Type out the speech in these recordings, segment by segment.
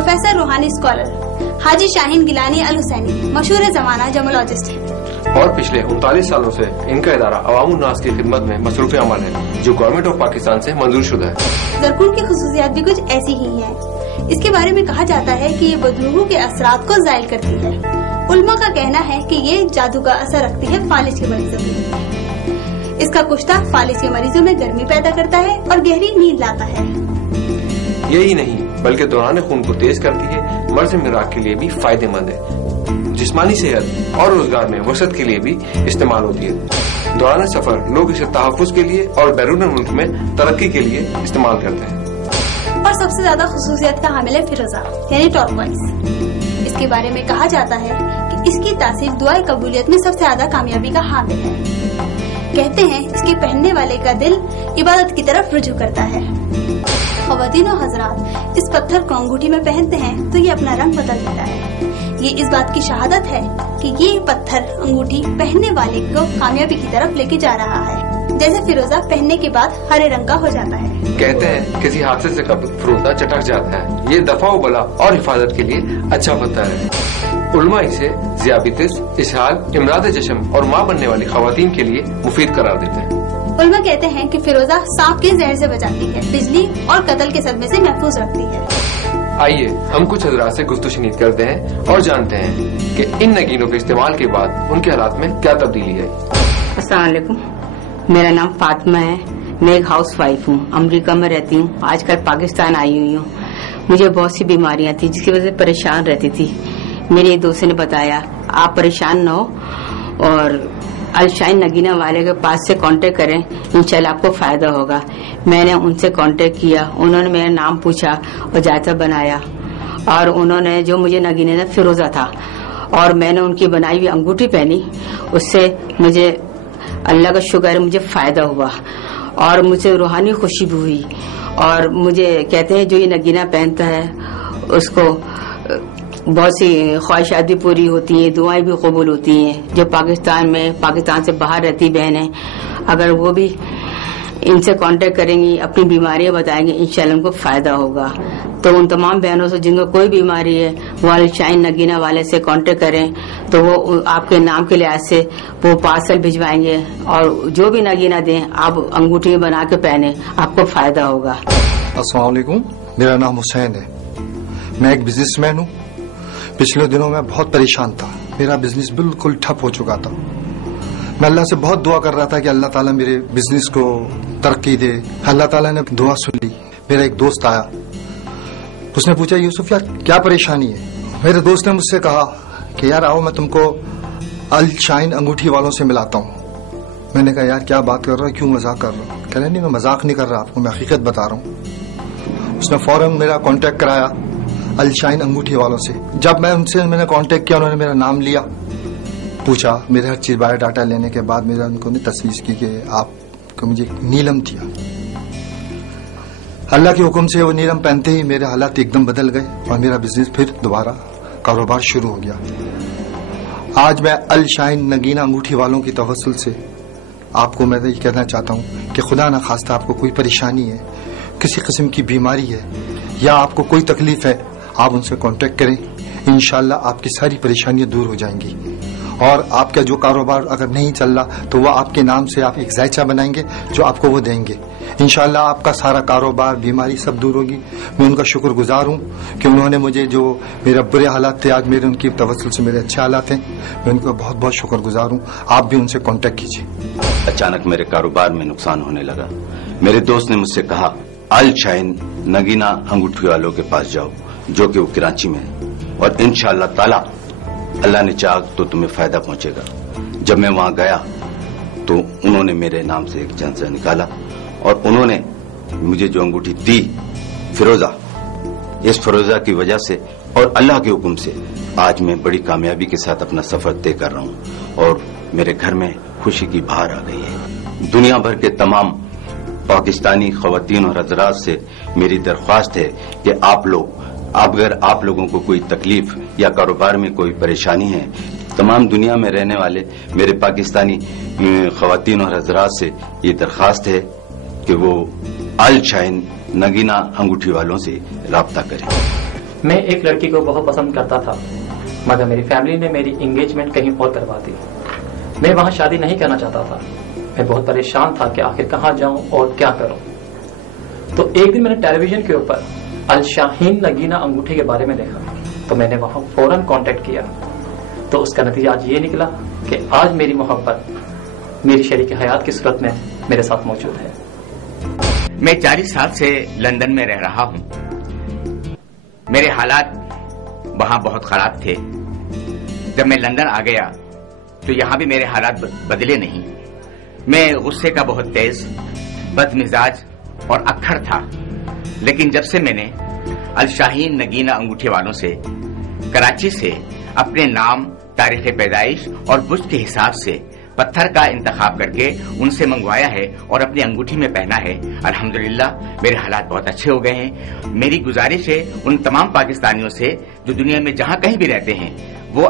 Professor रूहानी scholar हाजी शाहीन गिलानी अल हुसैनी मशहूर ज़माना जमोलॉजिस्ट है और पिछले 39 सालों से इनका इदारा अवाम उन्नास की खिदमत में मसरूफ़ अमल है, जो गवर्नमेंट ऑफ पाकिस्तान से मंजूर शुदा है। ज़रकून की खुसूसियात भी कुछ ऐसी ही हैं। इसके बारे में कहा जाता है कि ये बदरूहों के असरात को ज़ाइल करती है। उलमा का कहना है कि ये जादू का असर रखती है फालिज के मरीजों में। इसका कुश्ता फालिज के मरीजों में गर्मी पैदा करता है और गहरी नींद लाता है। यही नहीं बल्कि दौरान खून को तेज करती है, मर्ज मिराक के लिए भी फायदेमंद है। जिस्मानी सेहत और रोजगार में वसत के लिए भी इस्तेमाल होती है। दौरान सफर लोग इसे तहफ़्फ़ुज़ के लिए और बैरून मुल्क में तरक्की के लिए इस्तेमाल करते हैं। और सबसे ज्यादा खुसूसियत का हामिल है फिरोजा यानी टर्कोइज। इसके बारे में कहा जाता है कि इसकी तासीर दुआए कबूलियत में सबसे ज्यादा कामयाबी का हामिल है। कहते हैं इसके पहनने वाले का दिल इबादत की तरफ रुजू करता है। ख़वातीन और हज़रात इस पत्थर को अंगूठी में पहनते हैं तो ये अपना रंग बदल देता है। ये इस बात की शहादत है कि ये पत्थर अंगूठी पहनने वाले को कामयाबी की तरफ लेके जा रहा है, जैसे फिरोजा पहनने के बाद हरे रंग का हो जाता है। कहते हैं किसी हादसे से कब फिरोजा चटक जाता है। ये दफा बला और हिफाजत के लिए अच्छा पत्थर है। उलमा इसे ज़ियाबितिस, इसहाल, इमराद जश्म और माँ बनने वाली ख़वातीन के लिए मुफीद करार देते हैं। उलमा कहते हैं कि फिरोजा सांप के जहर से बचाती है, बिजली और कत्ल के सदमे से महफूज रखती है। आइए हम कुछ हज़रात से गुफ्तगू करते हैं और जानते हैं कि इन नगीनों के इस्तेमाल के बाद उनके हालात में क्या तब्दीली आई। अस्सलाम वालेकुम, मेरा नाम फातिमा है। मैं एक हाउस वाइफ हूँ, अमेरिका में रहती हूँ। आजकल पाकिस्तान आई हुई हूँ। मुझे बहुत सी बीमारियाँ थी जिसकी वजह से परेशान रहती थी। मेरे दोस्त ने बताया आप परेशान न हो और अल शाहीन नगीना वाले के पास से कांटेक्ट करें, इंशाल्लाह आपको फायदा होगा। मैंने उनसे कांटेक्ट किया, उन्होंने मेरा नाम पूछा और जायजा बनाया और उन्होंने जो मुझे नगीने ने फिरोजा था और मैंने उनकी बनाई हुई अंगूठी पहनी, उससे मुझे अल्लाह का शुक्र है मुझे फायदा हुआ और मुझे रूहानी खुशी भी हुई। और मुझे कहते हैं जो ये नगीना पहनता है उसको बहुत सी ख्वाहिशात भी पूरी होती हैं, दुआएं भी कबूल होती हैं। जो पाकिस्तान से बाहर रहती बहनें, अगर वो भी इनसे कांटेक्ट करेंगी, अपनी बीमारियां बताएंगी, इंशाल्लाह उनको फायदा होगा। तो उन तमाम बहनों से जिनको कोई बीमारी है वो अल शाहीन नगीना वाले से कांटेक्ट करें तो वो आपके नाम के लिहाज से वो पार्सल भिजवाएंगे और जो भी नगीना दें आप अंगूठी में बना के पहने, आपको फायदा होगा। अस्सलाम वालेकुम, मेरा नाम हुसैन है। मैं एक बिजनेसमैन हूँ। पिछले दिनों में बहुत परेशान था, मेरा बिजनेस बिल्कुल ठप हो चुका था। मैं अल्लाह से बहुत दुआ कर रहा था कि अल्लाह ताला मेरे बिजनेस को तरक्की दे। अल्लाह ताला ने दुआ सुन ली। मेरा एक दोस्त आया, उसने पूछा यूसुफ यार क्या परेशानी है। मेरे दोस्त ने मुझसे कहा कि यार आओ मैं तुमको अल शाहीन अंगूठी वालों से मिलाता हूँ। मैंने कहा यार क्या बात कर रहा है, क्यों मजाक कर रहा हूँ। कह रहे नहीं मैं मजाक नहीं कर रहा, आपको मैं हकीकत बता रहा हूँ। उसने फौरन मेरा कॉन्टेक्ट कराया अल शाहीन अंगूठी वालों से। जब मैंने कांटेक्ट किया, उन्होंने मेरा नाम लिया, पूछा, मेरे हर चीज बायोडाटा लेने के बाद मेरा उनको तस्वीर की कि आपको मुझे नीलम दिया। अल्लाह के हुक्म से वो नीलम पहनते ही मेरे हालात एकदम बदल गए और मेरा बिजनेस फिर दोबारा कारोबार शुरू हो गया। आज मैं अल शाहीन नगीना अंगूठी वालों की तवस्सुल से आपको मैं ये कहना चाहता हूँ कि खुदा न खास्ता आपको कोई परेशानी है, किसी किस्म की बीमारी है या आपको कोई तकलीफ है, आप उनसे कांटेक्ट करें। इंशाल्लाह आपकी सारी परेशानियां दूर हो जाएंगी और आपका जो कारोबार अगर नहीं चल रहा तो वह आपके नाम से आप एक जायचा बनाएंगे जो आपको वो देंगे। इंशाल्लाह आपका सारा कारोबार बीमारी सब दूर होगी। मैं उनका शुक्रगुजार हूँ कि उन्होंने मुझे जो मेरे बुरे हालात थे आज मेरे उनकी तवस्सुल से मेरे अच्छे हालात हैं। मैं उनका बहुत बहुत शुक्रगुजार हूँ। आप भी उनसे कांटेक्ट कीजिए। अचानक मेरे कारोबार में नुकसान होने लगा। मेरे दोस्त ने मुझसे कहा अल शाहीन नगीना अंगूठी वालों के पास जाओ जो कि वो कराची में है और इंशाअल्लाह ताला अल्लाह ने चाहा तो तुम्हें फायदा पहुंचेगा। जब मैं वहां गया तो उन्होंने मेरे नाम से एक जायजा निकाला और उन्होंने मुझे जो अंगूठी दी फिरोजा, इस फिरोजा की वजह से और अल्लाह के हुक्म से आज मैं बड़ी कामयाबी के साथ अपना सफर तय कर रहा हूं और मेरे घर में खुशी की बहार आ गई है। दुनिया भर के तमाम पाकिस्तानी ख़वातीन और हज़रात से मेरी दरख्वास्त है कि अगर आप लोगों को कोई तकलीफ या कारोबार में कोई परेशानी है, तमाम दुनिया में रहने वाले मेरे पाकिस्तानी ख़वातीन और हज़रात से ये दरख्वास्त है कि वो अल शाहीन नगीना अंगूठी वालों से राब्ता करें। میں ایک لڑکی کو بہت پسند کرتا تھا، مگر میری فیملی نے میری انگیجمنٹ کہیں اور کروا دی۔ میں وہاں شادی نہیں کرنا چاہتا تھا۔ میں بہت پریشان تھا کہ آخر کہاں جاؤں اور کیا کروں۔ تو ایک دن میں نے ٹیلی ویژن کے اوپر الشاہین نگینہ انگوٹھی کے بارے میں دیکھا، تو میں نے وہاں فوراً کانٹیکٹ کیا۔ تو اس کا نتیجہ آج یہ نکلا کہ آج میری محبت میری شریک حیات کی صورت میں میرے ساتھ موجود ہے۔ میں 40 سال سے لندن میں رہ رہا ہوں۔ میرے حالات وہاں بہت خراب تھے۔ جب میں لندن آ گیا تو یہاں بھی میرے حالات بدلے نہیں۔ میں غصے کا بہت تیز، بد مزاج اور اکھڑ تھا، لیکن جب سے میں نے الشاہین نگینہ انگوٹھی والوں سے کراچی سے اپنے نام، تاریخ پیدائش اور برج کے حساب سے پتھر کا انتخاب کر کے ان سے منگوایا ہے اور اپنی انگوٹھی میں پہنا ہے، الحمدللہ میرے حالات بہت اچھے ہو گئے ہیں۔ میری گزارش ہے ان تمام پاکستانیوں سے جو دنیا میں جہاں کہیں بھی رہتے ہیں، وہ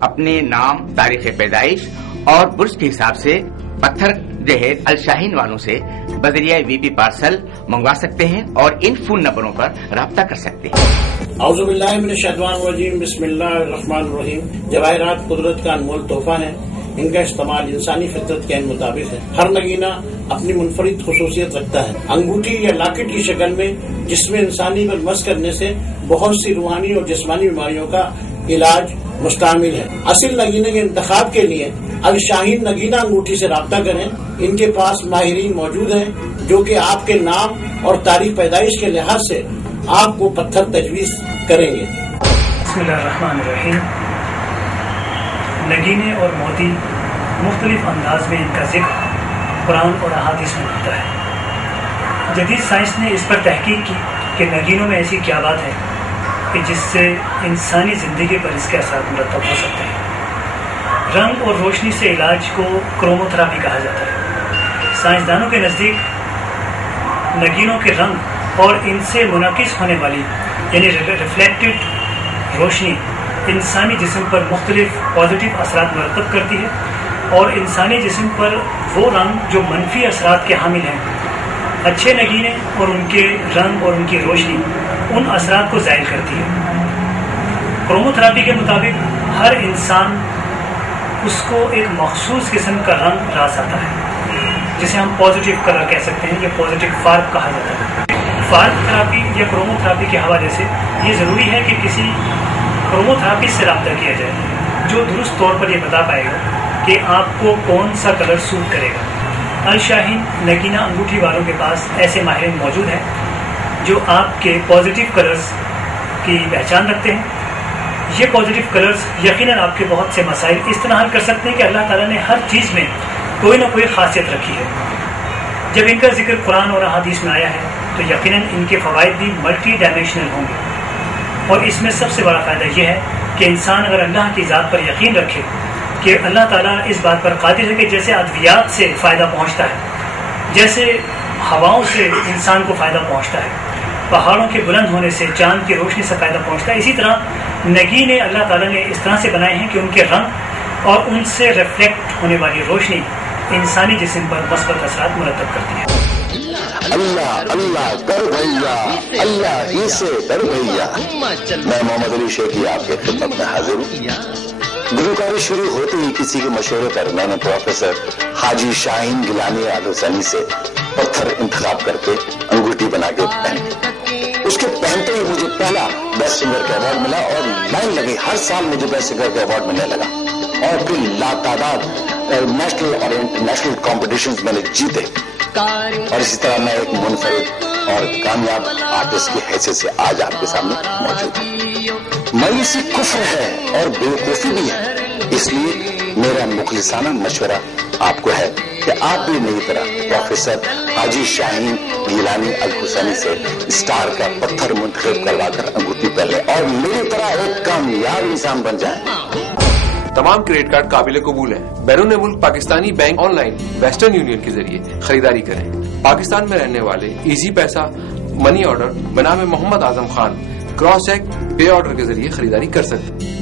اپنے نام، تاریخ پیدائش اور برج کے حساب سے پتھر جو ہے الشاہین والوں سے بذریعہ وی پی پارسل منگوا سکتے ہیں اور ان فون نمبروں پر رابطہ کر سکتے ہیں۔ اعوذ باللہ من الشیطان الرجیم، بسم اللہ الرحمن الرحیم۔ جواہرات قدرت کا انمول تحفہ ہے، ان کا استعمال انسانی فطرت کے مطابق ہے۔ ہر نگینہ اپنی منفرد خصوصیت رکھتا ہے۔ انگوٹھی یا لاکٹ کی شکل میں، جس میں انسانی پر مس کرنے سے بہت سی روحانی اور جسمانی بیماریوں کا علاج مشتمل ہے۔ اصل نگینے کے انتخاب کے لیے الشاہین نگینہ انگوٹھی سے رابطہ کریں۔ ان کے پاس ماہرین موجود ہیں جو کہ آپ کے نام اور تاریخ پیدائش کے لحاظ سے آپ کو پتھر تجویز کریں گے۔ بسم اللہ الرحمن الرحیم۔ نگینے اور موتی مختلف انداز میں ان کا ذکر قرآن اور احادیث میں ہوتا ہے۔ جدید سائنس نے اس پر تحقیق کی کہ نگینوں میں ایسی کیا بات ہے کہ جس سے انسانی زندگی پر اس کے اثرات مرتب ہو سکتے ہیں۔ رنگ اور روشنی سے علاج کو کروموتھراپی کہا جاتا ہے۔ سائنسدانوں کے نزدیک نگینوں کے رنگ اور ان سے منعکس ہونے والی یعنی ریفلیکٹڈ روشنی انسانی جسم پر مختلف پازیٹیو اثرات مرتب کرتی ہے، اور انسانی جسم پر وہ رنگ جو منفی اثرات کے حامل ہیں۔ اچھے نگینے اور ان کے رنگ اور ان کی روشنی ان اثرات کو زائل کرتی ہے۔ کروموتھراپی کے مطابق ہر انسان اس کو ایک مخصوص قسم کا رنگ راس آتا ہے، جسے ہم پازیٹیو کلر کہہ سکتے ہیں یا پازیٹیو فارق کہا جاتا ہے۔ فارق تھراپی یا کروموتھراپی کے حوالے سے یہ ضروری ہے کہ کسی کروموتھراپی سے رابطہ کیا جائے جو درست طور پر یہ بتا پائے گا کہ آپ کو کون سا کلر سوٹ کرے گا۔ الشاہین نگینہ انگوٹھی والوں کے پاس ایسے ماہرین موجود ہیں جو آپ کے پازیٹیو کلرز کی پہچان رکھتے ہیں۔ یہ پازیٹیو کلرز یقیناً آپ کے بہت سے مسائل اس طرح حل کر سکتے ہیں کہ اللہ تعالیٰ نے ہر چیز میں کوئی نہ کوئی خاصیت رکھی ہے۔ جب ان کا ذکر قرآن اور احادیث میں آیا ہے تو یقیناً ان کے فوائد بھی ملٹی ڈائمینشنل ہوں گے، اور اس میں سب سے بڑا فائدہ یہ ہے کہ انسان اگر اللہ کی ذات پر یقین رکھے کہ اللہ تعالیٰ اس بات پر قادر ہے کہ جیسے ادویات سے فائدہ پہنچتا ہے، جیسے ہواؤں سے انسان کو فائدہ پہنچتا ہے، پہاڑوں کے بلند ہونے سے، چاند کی روشنی سے فائدہ پہنچتا ہے، اسی طرح نگینے اللہ تعالیٰ نے اس طرح سے بنائے ہیں کہ ان کے رنگ اور ان سے ریفلیکٹ ہونے والی روشنی انسانی جسم پر مثبت اثرات مرتب کرتی ہے۔ اللہ اللہ کر بھیا، اللہ ہی سے کر بھیا۔ میں محمد علی شیخی آپ کے خدمت میں حاضر ہوں۔ گلوکاری شروع ہوتے ہی کسی کے مشورے پر میں نے پروفیسر حاجی شاہین گیلانی آلوسانی سے پتھر انتخاب کر کے انگوٹھی بنا کے پہنی۔ اس کے پہنتے ہی مجھے پہلا بیسٹ سنگر کا ایوارڈ ملا، اور لائن لگی، ہر سال مجھے بیسٹ سنگر کا ایوارڈ ملنے لگا، اور پھر لاتعداد نیشنل اور انٹرنیشنل کمپٹیشنز میں نے جیتے، اور اسی طرح میں ایک منفرد اور کامیاب آرٹسٹ کی حیثیت سے آج آپ کے سامنے موجود ہوں۔ مایوسی کفر ہے اور بیوقوفی بھی ہے، اس لیے میرا مخلصانہ مشورہ آپ کو ہے کہ آپ بھی میری طرح پروفیسر حاجی شاہین گیلانی الحسینی سے اسٹار کا پتھر منتخب کروا کر انگوٹھی پہن لیں اور میری طرح ایک کامیاب انسان بن جائیں۔ تمام کریڈٹ کارڈ قابل قبول ہیں۔ بیرون ملک Pakistani bank online western union کے ذریعے خریداری کریں۔ پاکستان میں رہنے والے ایزی پیسہ منی آرڈر بنام Muhammad Azam Khan cross cheque pay order کے ذریعے خریداری کر سکتے ہیں۔